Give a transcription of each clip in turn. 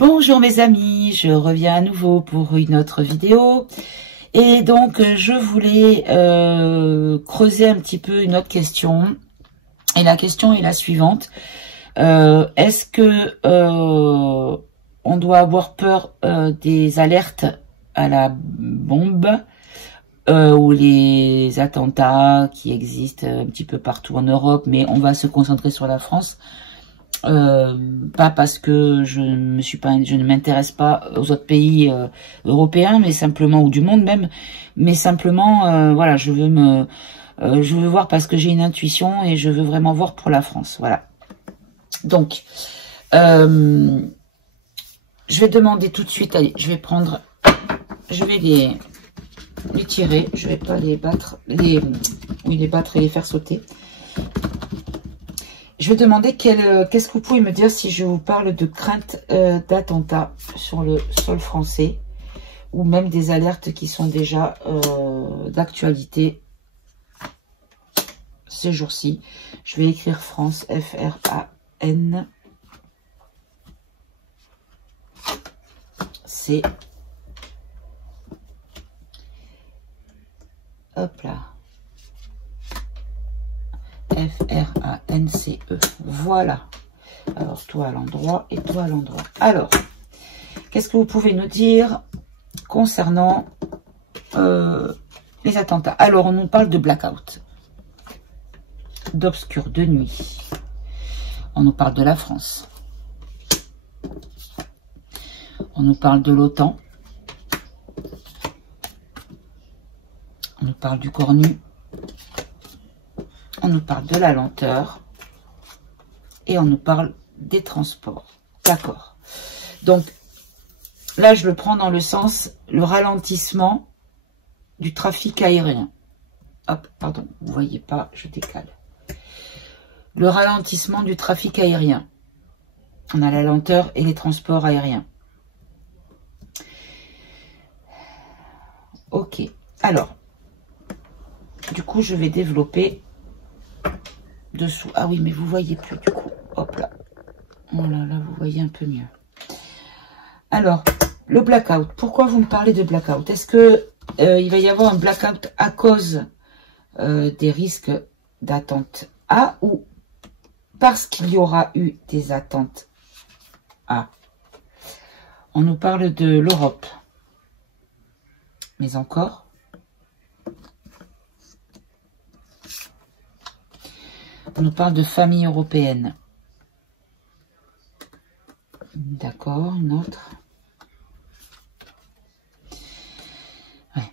Bonjour mes amis, je reviens à nouveau pour une autre vidéo. Et donc je voulais creuser un petit peu une autre question. Et la question est la suivante. Est-ce que on doit avoir peur des alertes à la bombe ou les attentats qui existent un petit peu partout en Europe, mais on va se concentrer sur la France. Pas parce que je ne m'intéresse pas aux autres pays européens, mais simplement, ou du monde même, mais simplement, voilà, je veux voir parce que j'ai une intuition et je veux vraiment voir pour la France, voilà. Donc, je vais demander tout de suite, allez, je vais les tirer, je vais pas les battre, les battre et les faire sauter. Je vais demander qu'est-ce que vous pouvez me dire si je vous parle de crainte d'attentats sur le sol français ou même des alertes qui sont déjà d'actualité ces jours-ci. Je vais écrire France, F-R-A-N. C. Hop là. F-R-A-N-C-E. Voilà. Alors, toi à l'endroit et toi à l'endroit. Alors, qu'est-ce que vous pouvez nous dire concernant les attentats? Alors, on nous parle de blackout, d'obscur, de nuit. On nous parle de la France. On nous parle de l'OTAN. On nous parle du corps nu. On nous parle de la lenteur et on nous parle des transports. D'accord. Donc, là, je le prends dans le sens, le ralentissement du trafic aérien. Hop, pardon, vous voyez pas, je décale. Le ralentissement du trafic aérien. On a la lenteur et les transports aériens. Ok. Alors, du coup, je vais développer dessous. Ah oui, mais vous voyez plus du coup. Hop là. Oh là là, vous voyez un peu mieux. Alors, le blackout. Pourquoi vous me parlez de blackout? Est-ce que il va y avoir un blackout à cause des risques d'attente A ou parce qu'il y aura eu des attentes A? On nous parle de l'Europe. Mais encore, on nous parle de famille européenne. D'accord, une autre. Ouais.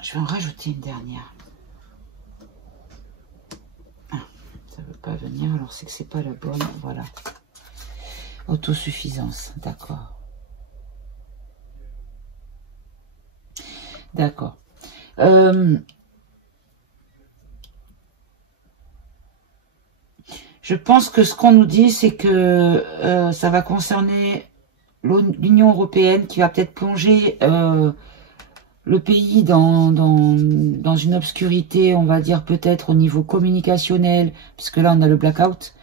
Je vais en rajouter une dernière. Ça veut pas venir, alors c'est que c'est pas la bonne. Voilà. Autosuffisance, d'accord. D'accord. Je pense que ce qu'on nous dit, c'est que ça va concerner l'Union européenne qui va peut-être plonger le pays dans une obscurité, on va dire peut-être au niveau communicationnel, puisque là on a le blackout,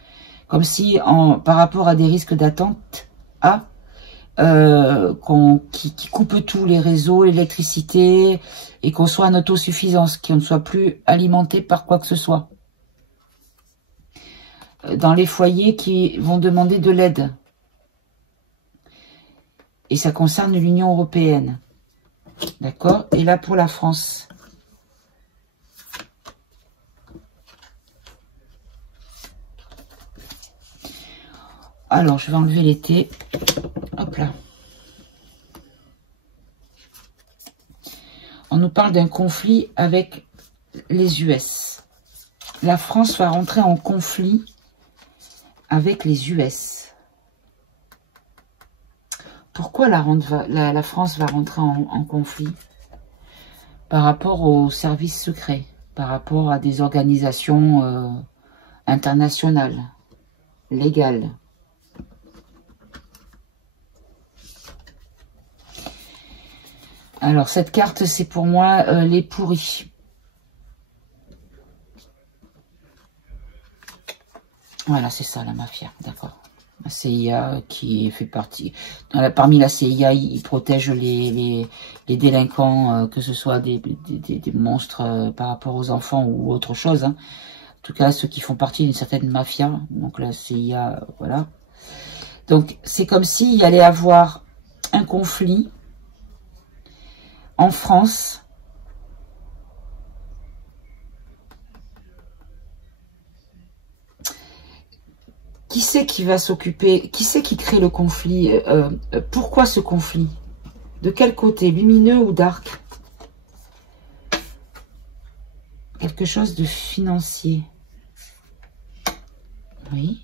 comme si par rapport à des risques d'attente qui coupe tous les réseaux, l'électricité, et qu'on soit en autosuffisance, qu'on ne soit plus alimenté par quoi que ce soit. Dans les foyers qui vont demander de l'aide. Et ça concerne l'Union européenne. D'accord? Et là, pour la France. Alors, je vais enlever l'été. Hop là. On nous parle d'un conflit avec les US. La France va rentrer en conflit avec les US. Pourquoi la France va rentrer en conflit? Par rapport aux services secrets, par rapport à des organisations internationales, légales. Alors, cette carte, c'est pour moi les pourris. Voilà, c'est ça, la mafia, d'accord. La CIA qui fait partie... Parmi la CIA, ils protègent les délinquants, que ce soit des monstres par rapport aux enfants ou autre chose. Hein. En tout cas, ceux qui font partie d'une certaine mafia. Donc la CIA, voilà. Donc, c'est comme s'il y allait avoir un conflit en France. Qui c'est qui va s'occuper? Qui c'est qui crée le conflit? Pourquoi ce conflit? De quel côté? Lumineux ou dark? Quelque chose de financier. Oui.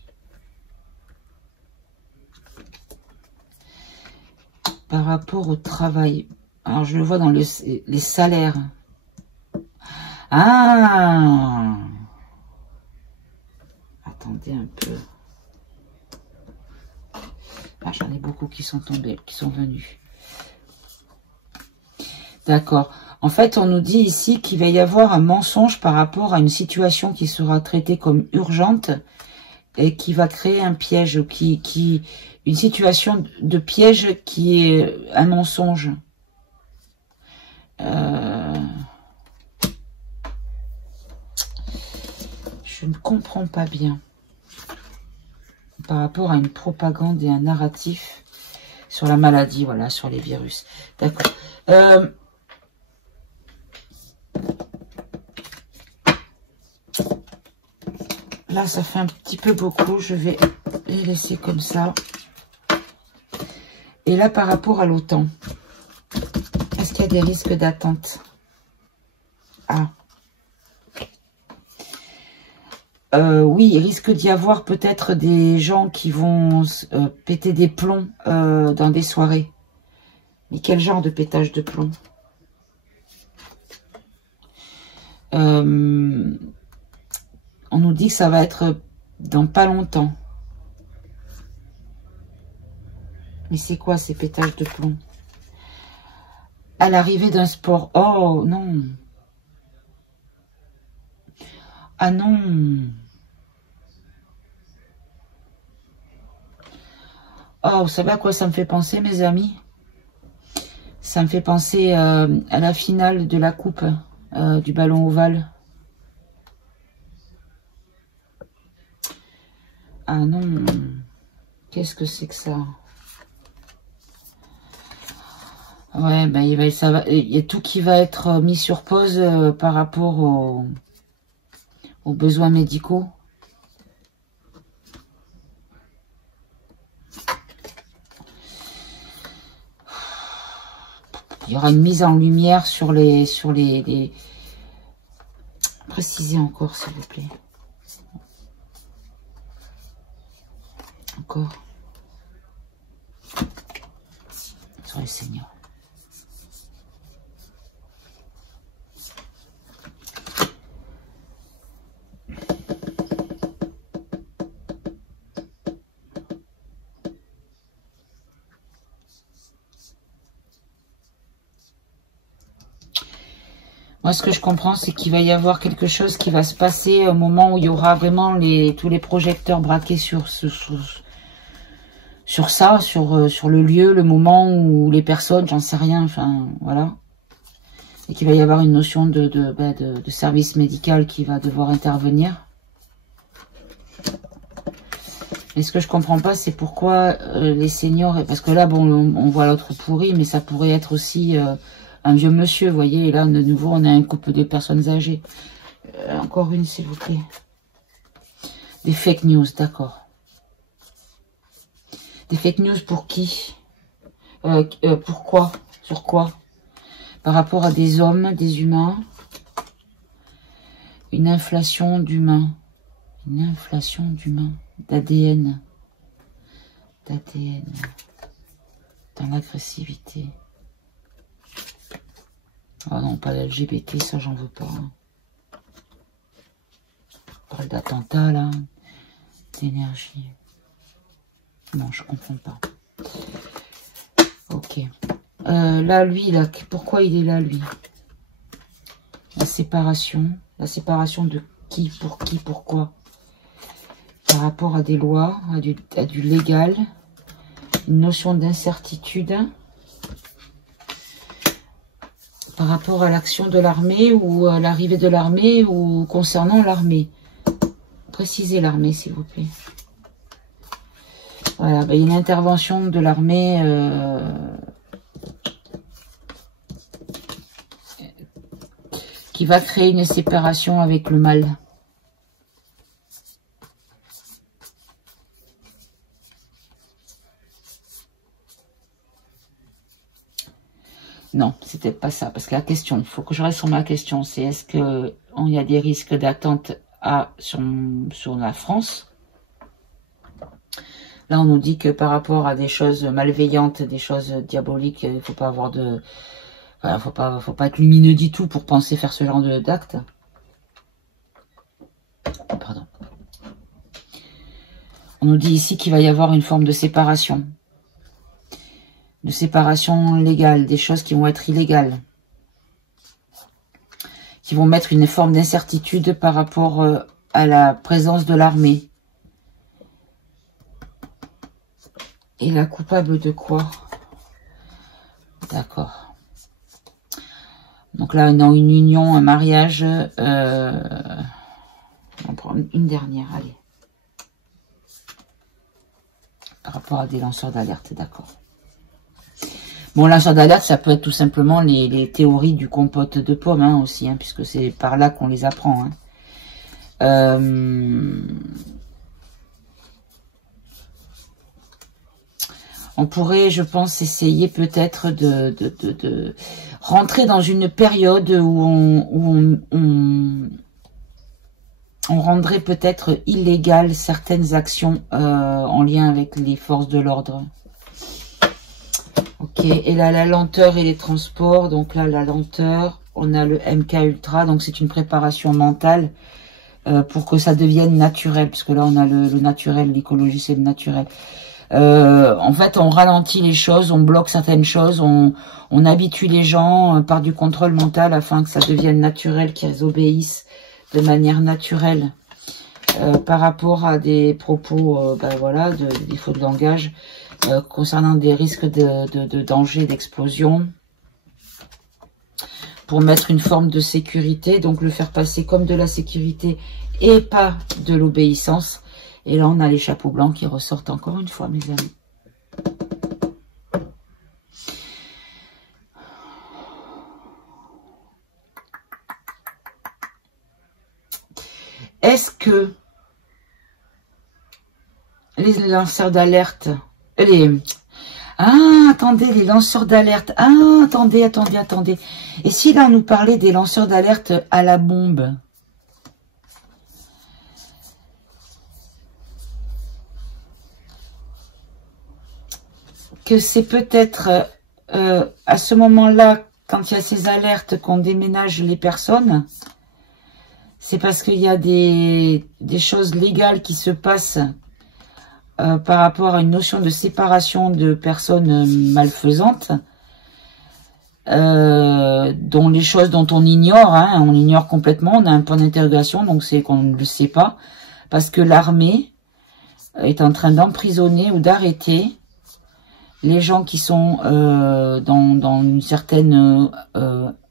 Par rapport au travail. Alors, je le vois dans les salaires. Ah! Attendez un peu. Ah, j'en ai beaucoup qui sont tombés, qui sont venus. D'accord. En fait, on nous dit ici qu'il va y avoir un mensonge par rapport à une situation qui sera traitée comme urgente et qui va créer un piège, ou une situation de piège qui est un mensonge. Je ne comprends pas bien. Par rapport à une propagande et un narratif sur la maladie, voilà, sur les virus. D'accord. Là, ça fait un petit peu beaucoup. Je vais les laisser comme ça. Et là, par rapport à l'OTAN, est-ce qu'il y a des risques d'attente? Ah. Oui, il risque d'y avoir peut-être des gens qui vont péter des plombs dans des soirées. Mais quel genre de pétage de plomb? On nous dit que ça va être dans pas longtemps. Mais c'est quoi ces pétages de plomb? À l'arrivée d'un sport. Oh non. Ah non. Oh, vous savez à quoi ça me fait penser, mes amis? Ça me fait penser à la finale de la coupe du ballon ovale. Ah non. Qu'est-ce que c'est que ça? Ouais, ben il y a tout qui va être mis sur pause par rapport aux besoins médicaux. Il y aura une mise en lumière sur les Précisez encore, s'il vous plaît. Encore. Sur le Seigneur. Moi, ce que je comprends, c'est qu'il va y avoir quelque chose qui va se passer au moment où il y aura vraiment tous les projecteurs braqués sur ça, sur le lieu, le moment où les personnes, j'en sais rien, enfin, voilà. Et qu'il va y avoir une notion de service médical qui va devoir intervenir. Et ce que je comprends pas, c'est pourquoi les seniors, parce que là, bon, on voit l'autre pourri, mais ça pourrait être aussi un vieux monsieur, vous voyez, et là, de nouveau, on a un couple de personnes âgées. Encore une, s'il vous plaît. Des fake news, d'accord. Des fake news pour qui? Pourquoi? Sur quoi? Par rapport à des hommes, des humains. Une inflation d'humains. Une inflation d'humains. D'ADN. D'ADN. Dans l'agressivité. Oh non, pas l'LGBT, ça j'en veux pas. On parle d'attentat là. D'énergie. Non, je comprends pas. Ok. Là, lui, là, pourquoi il est là, lui? La séparation de qui, pourquoi? Par rapport à des lois, à du légal, une notion d'incertitude, par rapport à l'action de l'armée ou à l'arrivée de l'armée ou concernant l'armée. Précisez l'armée, s'il vous plaît. Voilà, ben, il y a une intervention de l'armée qui va créer une séparation avec le mal. Non, c'était pas ça. Parce que la question, il faut que je reste sur ma question, c'est est-ce qu'il y a des risques d'attente sur la France? Là, on nous dit que par rapport à des choses malveillantes, des choses diaboliques, il ne faut pas avoir de... Voilà, faut pas être lumineux du tout pour penser faire ce genre d'acte. Pardon. On nous dit ici qu'il va y avoir une forme de séparation. De séparation légale, des choses qui vont être illégales. Qui vont mettre une forme d'incertitude par rapport à la présence de l'armée. Et la coupable de quoi? D'accord. Donc là, dans une union, un mariage, on va prendre une dernière, allez. Par rapport à des lanceurs d'alerte, d'accord. Bon, lanceur d'alerte, ça peut être tout simplement les théories du compote de pommes hein, aussi, hein, puisque c'est par là qu'on les apprend. Hein. On pourrait, je pense, essayer peut-être de rentrer dans une période où on rendrait peut-être illégales certaines actions en lien avec les forces de l'ordre. Ok, et là, la lenteur et les transports. Donc là, la lenteur, on a le MK Ultra. Donc c'est une préparation mentale pour que ça devienne naturel. Parce que là, on a le naturel, l'écologie, c'est le naturel. En fait, on ralentit les choses, on bloque certaines choses, on habitue les gens par du contrôle mental afin que ça devienne naturel, qu'ils obéissent de manière naturelle par rapport à des propos, ben voilà, de défauts de langage concernant des risques de danger, d'explosion, pour mettre une forme de sécurité, donc le faire passer comme de la sécurité et pas de l'obéissance. Et là, on a les chapeaux blancs qui ressortent encore une fois, mes amis. Est-ce que les lanceurs d'alerte... Ah, attendez, les lanceurs d'alerte. Ah, attendez. Et si là, on nous parlait des lanceurs d'alerte à la bombe? Que c'est peut-être à ce moment-là, quand il y a ces alertes qu'on déménage les personnes, c'est parce qu'il y a des choses légales qui se passent par rapport à une notion de séparation de personnes malfaisantes, dont les choses dont on ignore, hein, on ignore complètement, on a un point d'interrogation, donc c'est qu'on ne le sait pas, parce que l'armée est en train d'emprisonner ou d'arrêter les gens qui sont dans une certaine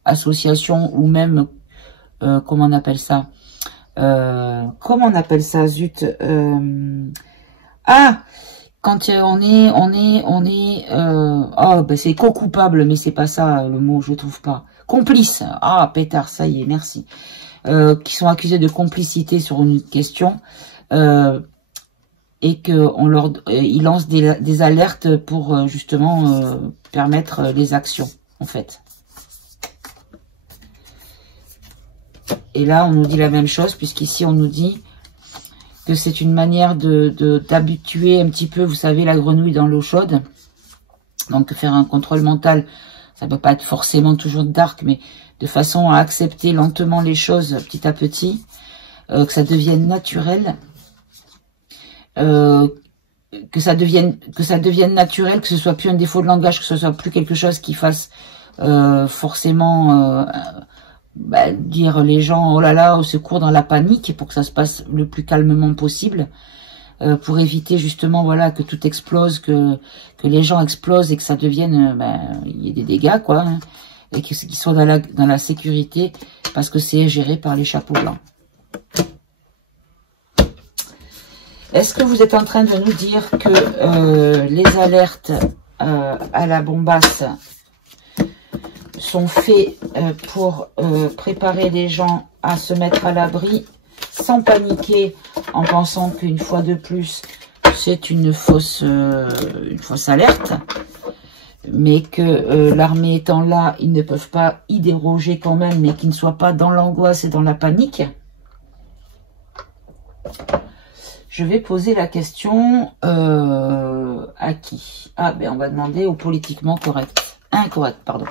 association ou même, comment on appelle ça, zut, quand on est, oh, ben c'est co-coupable, mais c'est pas ça le mot, je trouve pas. Complice, ah, pétard, ça y est, merci. Qui sont accusés de complicité sur une question, et qu'ils lancent des alertes pour justement permettre les actions, en fait. Et là, on nous dit la même chose, puisqu'ici, on nous dit que c'est une manière d'habituer un petit peu, vous savez, la grenouille dans l'eau chaude. Donc, faire un contrôle mental, ça peut pas être forcément toujours dark, mais de façon à accepter lentement les choses petit à petit, que ça devienne naturel. que ça devienne naturel, que ce soit plus un défaut de langage, que ce soit plus quelque chose qui fasse forcément dire les gens oh là là au secours dans la panique, et pour que ça se passe le plus calmement possible, pour éviter justement voilà que tout explose, que les gens explosent et que ça devienne il y ait des dégâts quoi, hein, et qu'ils soient dans la sécurité parce que c'est géré par les chapeaux blancs. Est-ce que vous êtes en train de nous dire que les alertes à la bombasse sont faits pour préparer les gens à se mettre à l'abri sans paniquer en pensant qu'une fois de plus c'est une fausse alerte, mais que l'armée étant là, ils ne peuvent pas y déroger quand même, mais qu'ils ne soient pas dans l'angoisse et dans la panique? Je vais poser la question à qui? Ah, ben on va demander au politiquement correct. Incorrect, pardon.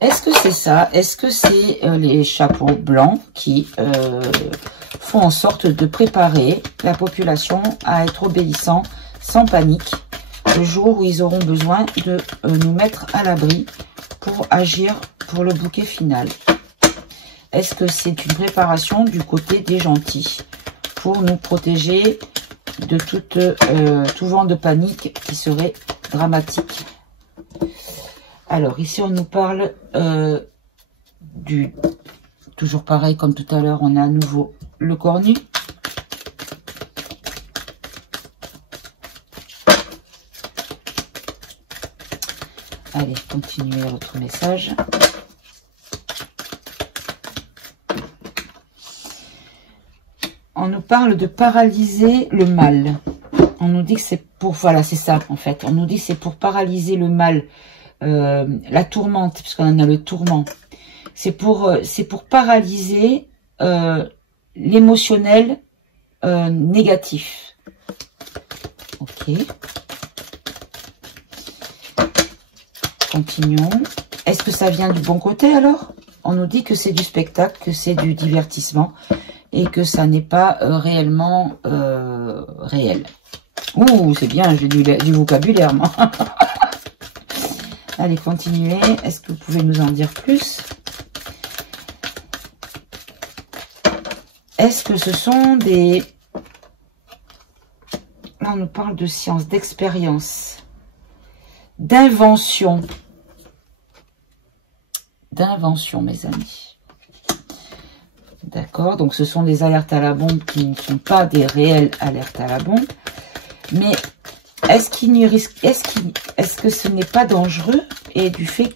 Est-ce que c'est ça? Est-ce que c'est les chapeaux blancs qui font en sorte de préparer la population à être obéissants sans panique le jour où ils auront besoin de nous mettre à l'abri pour agir pour le bouquet final? Est-ce que c'est une préparation du côté des gentils pour nous protéger de tout vent de panique qui serait dramatique? Alors, ici, on nous parle toujours pareil, comme tout à l'heure, on a à nouveau le cornu. Allez, continuez votre message. On nous parle de paralyser le mal. On nous dit que c'est pour... Voilà, c'est ça, en fait. On nous dit que c'est pour paralyser le mal. La tourmente, puisqu'on en a le tourment. C'est pour paralyser l'émotionnel négatif. Ok. Continuons. Est-ce que ça vient du bon côté, alors? On nous dit que c'est du spectacle, que c'est du divertissement, et que ça n'est pas réellement réel. Ouh, c'est bien, j'ai du vocabulaire, moi. Allez, continuez. Est-ce que vous pouvez nous en dire plus? Est-ce que ce sont des... Là, on nous parle de science, d'expérience, d'invention. D'invention, mes amis. D'accord, donc ce sont des alertes à la bombe qui ne sont pas des réelles alertes à la bombe. Mais est-ce que ce n'est pas dangereux, et du fait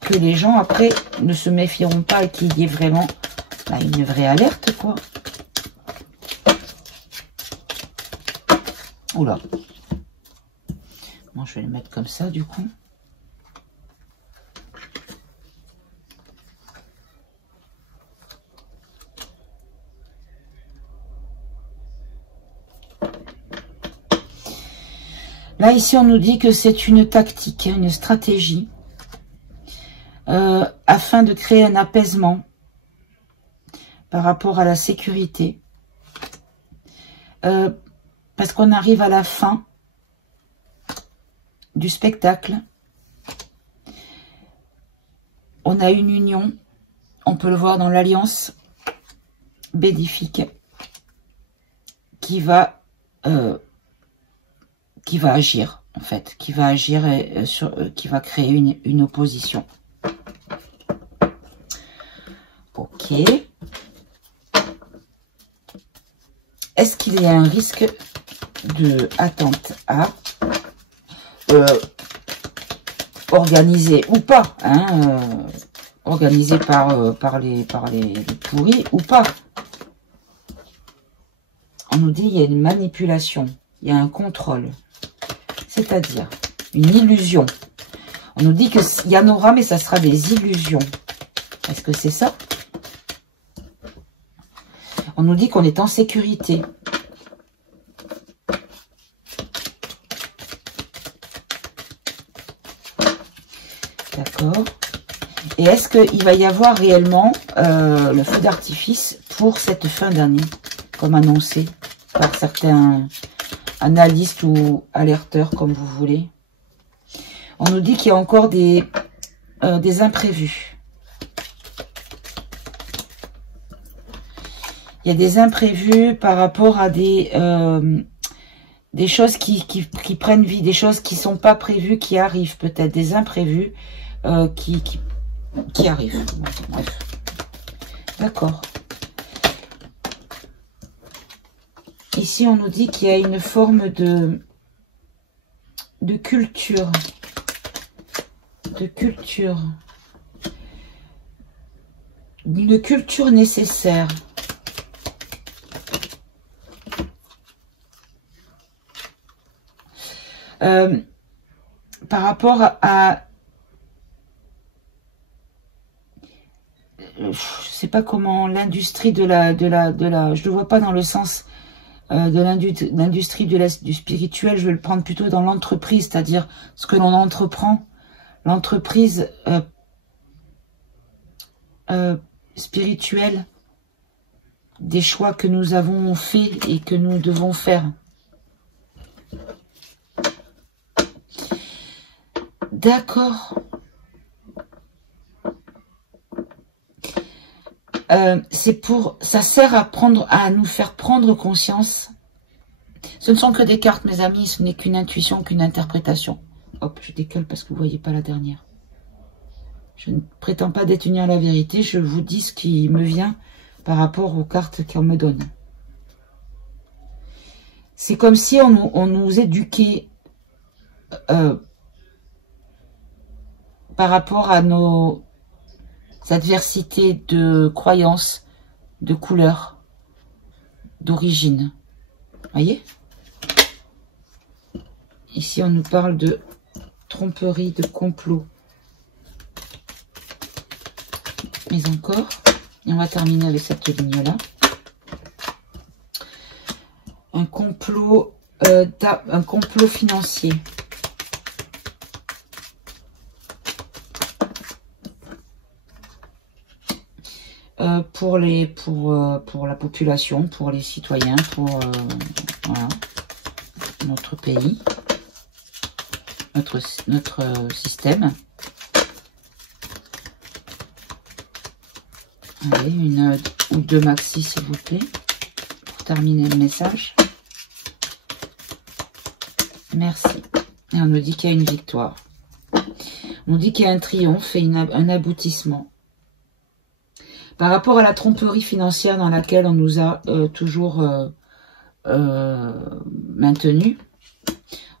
que les gens après ne se méfieront pas et qu'il y ait vraiment une vraie alerte, quoi? Oula. Moi, je vais le mettre comme ça, du coup. Là, ici, on nous dit que c'est une tactique, une stratégie, afin de créer un apaisement par rapport à la sécurité. Parce qu'on arrive à la fin du spectacle. On a une union, on peut le voir dans l'alliance bénéfique qui va agir, en fait, qui va agir qui va créer une opposition. Ok. Est-ce qu'il y a un risque de attentat organisé ou pas, hein, organisé par les pourris ou pas? On nous dit qu'il y a une manipulation, il y a un contrôle, c'est-à-dire une illusion. On nous dit qu'il y en aura, mais ça sera des illusions. Est-ce que c'est ça? On nous dit qu'on est en sécurité. D'accord. Et est-ce qu'il va y avoir réellement le feu d'artifice pour cette fin d'année, comme annoncé? par certains analystes ou alerteurs, comme vous voulez. On nous dit qu'il y a encore des imprévus. Il y a des imprévus par rapport à des choses qui prennent vie, des choses qui ne sont pas prévues, qui arrivent peut-être, des imprévus qui arrivent. Bref. D'accord. Ici, on nous dit qu'il y a une forme de culture. Une culture nécessaire. Par rapport à je sais pas comment l'industrie je le vois pas dans le sens de l'industrie du spirituel, je vais le prendre plutôt dans l'entreprise, c'est-à-dire ce que l'on entreprend, l'entreprise spirituelle, des choix que nous avons faits et que nous devons faire. D'accord. Ça sert à nous faire prendre conscience. Ce ne sont que des cartes, mes amis, ce n'est qu'une intuition, qu'une interprétation. Hop, je décale parce que vous ne voyez pas la dernière. Je ne prétends pas détenir la vérité, je vous dis ce qui me vient par rapport aux cartes qu'on me donne. C'est comme si on nous éduquait par rapport à nos adversités de croyances, de couleurs, d'origine. Voyez? Ici, on nous parle de tromperie, de complot. Mais encore, et on va terminer avec cette ligne-là. Un complot financier. Pour la population, pour les citoyens, pour voilà, notre pays, notre système. Allez, une ou deux maxi, s'il vous plaît, pour terminer le message. Merci. Et on nous dit qu'il y a une victoire. On nous dit qu'il y a un triomphe et un aboutissement. Par rapport à la tromperie financière dans laquelle on nous a toujours maintenu,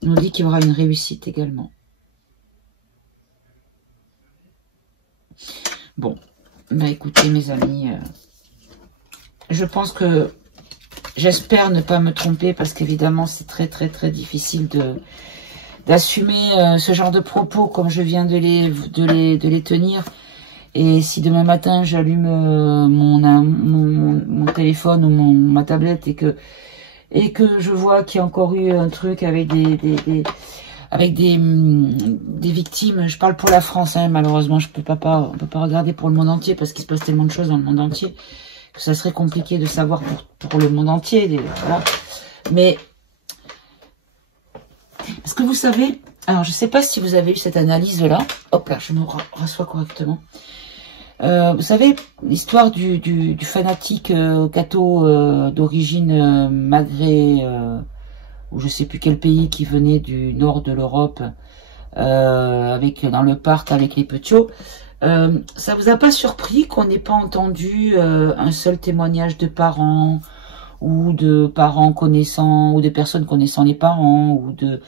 on nous dit qu'il y aura une réussite également. Bon, bah écoutez mes amis, je pense que j'espère ne pas me tromper parce qu'évidemment c'est très difficile d'assumer ce genre de propos comme je viens de les tenir. Et si demain matin j'allume mon téléphone ou ma tablette et que je vois qu'il y a encore eu un truc avec des victimes, je parle pour la France, hein, malheureusement on peut pas regarder pour le monde entier parce qu'il se passe tellement de choses dans le monde entier que ça serait compliqué de savoir pour le monde entier, voilà. Mais parce que vous savez, alors je sais pas si vous avez eu cette analyse là, hop là, je me rassois correctement. Vous savez, l'histoire du fanatique catho d'origine maghré, ou je sais plus quel pays, qui venait du nord de l'Europe, dans le parc avec les petiots. Ça vous a pas surpris qu'on n'ait pas entendu un seul témoignage de parents, ou de parents connaissant, ou de personnes connaissant les parents, ou de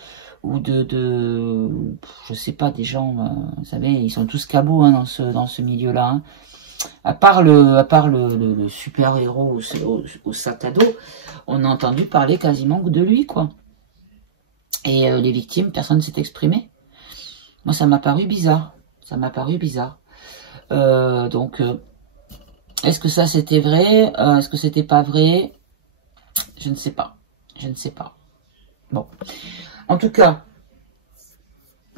je sais pas, des gens, vous savez, ils sont tous cabots hein, dans ce milieu-là. Hein. À part le super-héros au sac à dos, on a entendu parler quasiment de lui, quoi. Et les victimes, personne ne s'est exprimé. Moi, ça m'a paru bizarre. Ça m'a paru bizarre. Donc, est-ce que ça c'était vrai? Est-ce que c'était pas vrai? Je ne sais pas. Je ne sais pas. Bon. En tout cas,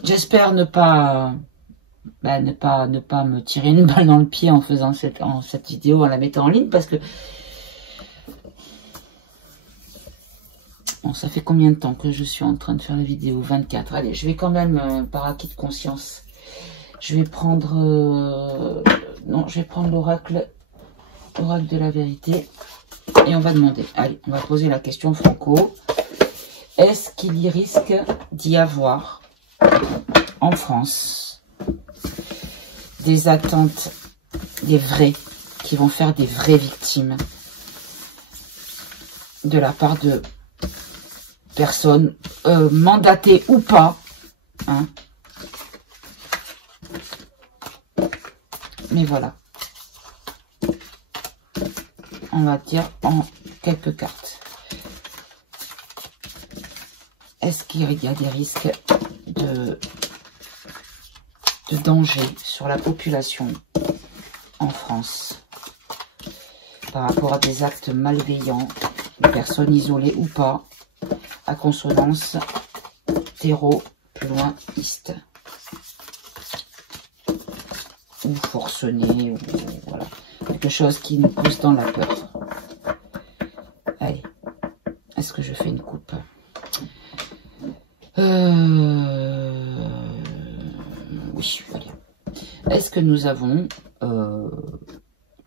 j'espère ne pas me tirer une balle dans le pied en faisant cette vidéo, en la mettant en ligne, parce que Bon, ça fait combien de temps que je suis en train de faire la vidéo? 24. Allez, je vais quand même, par acquis de conscience, je vais prendre... non, je vais prendre l'oracle de la vérité. Et on va demander. Allez, on va poser la question franco. Est-ce qu'il y risque d'y avoir, en France, des attentes, des vrais, qui vont faire des vraies victimes de la part de personnes mandatées ou pas, hein. Mais voilà, on va dire en quelques cartes. Est-ce qu'il y a des risques de danger sur la population en France par rapport à des actes malveillants de personnes isolées ou pas, à consonance terreau, plus loin, iste, ou forcené, ou voilà, quelque chose qui nous pousse dans la peur. Allez, est-ce que je fais une coupe? Oui, allez. Est-ce que nous avons,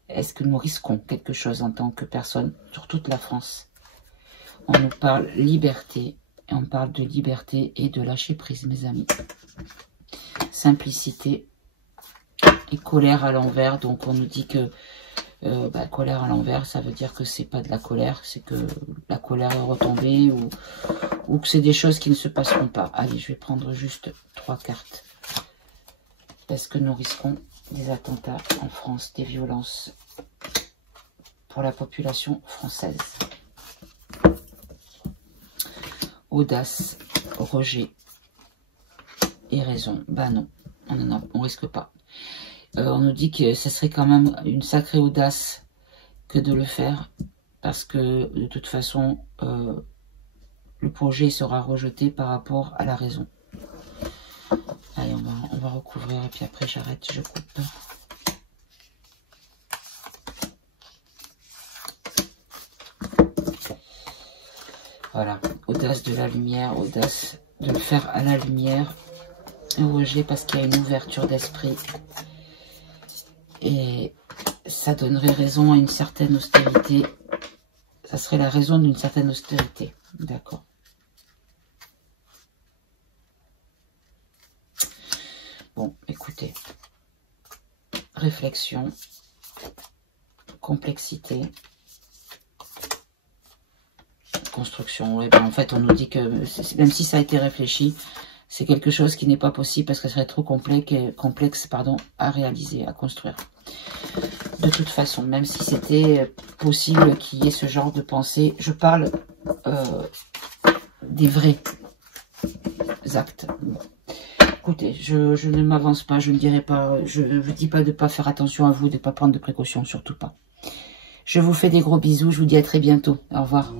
est-ce que nous risquons quelque chose en tant que personne sur toute la France? On nous parle liberté, et on parle de liberté et de lâcher prise, mes amis. Simplicité et colère à l'envers. Donc on nous dit que colère à l'envers, ça veut dire que c'est pas de la colère, c'est que la colère est retombée ou que c'est des choses qui ne se passeront pas. Allez, je vais prendre juste 3 cartes. Est-ce que nous risquons des attentats en France, des violences pour la population française? Audace, rejet et raison. Ben non, on risque pas. On nous dit que ce serait quand même une sacrée audace que de le faire, parce que de toute façon, le projet sera rejeté par rapport à la raison. Allez, on va recouvrir et puis après j'arrête, je coupe. Voilà, audace de la lumière, audace de le faire à la lumière. Un rejet parce qu'il y a une ouverture d'esprit. Et ça donnerait raison à une certaine austérité. Ça serait la raison d'une certaine austérité. D'accord. Bon, écoutez. Réflexion. Complexité. Construction. Ouais, ben en fait, on nous dit que même si ça a été réfléchi, c'est quelque chose qui n'est pas possible parce que ce serait trop complexe à réaliser, à construire. De toute façon, même si c'était possible qu'il y ait ce genre de pensée, je parle des vrais actes. Écoutez, je ne m'avance pas, je ne dirai pas, je ne vous dis pas de ne pas faire attention à vous, de ne pas prendre de précautions, surtout pas. Je vous fais des gros bisous, je vous dis à très bientôt. Au revoir.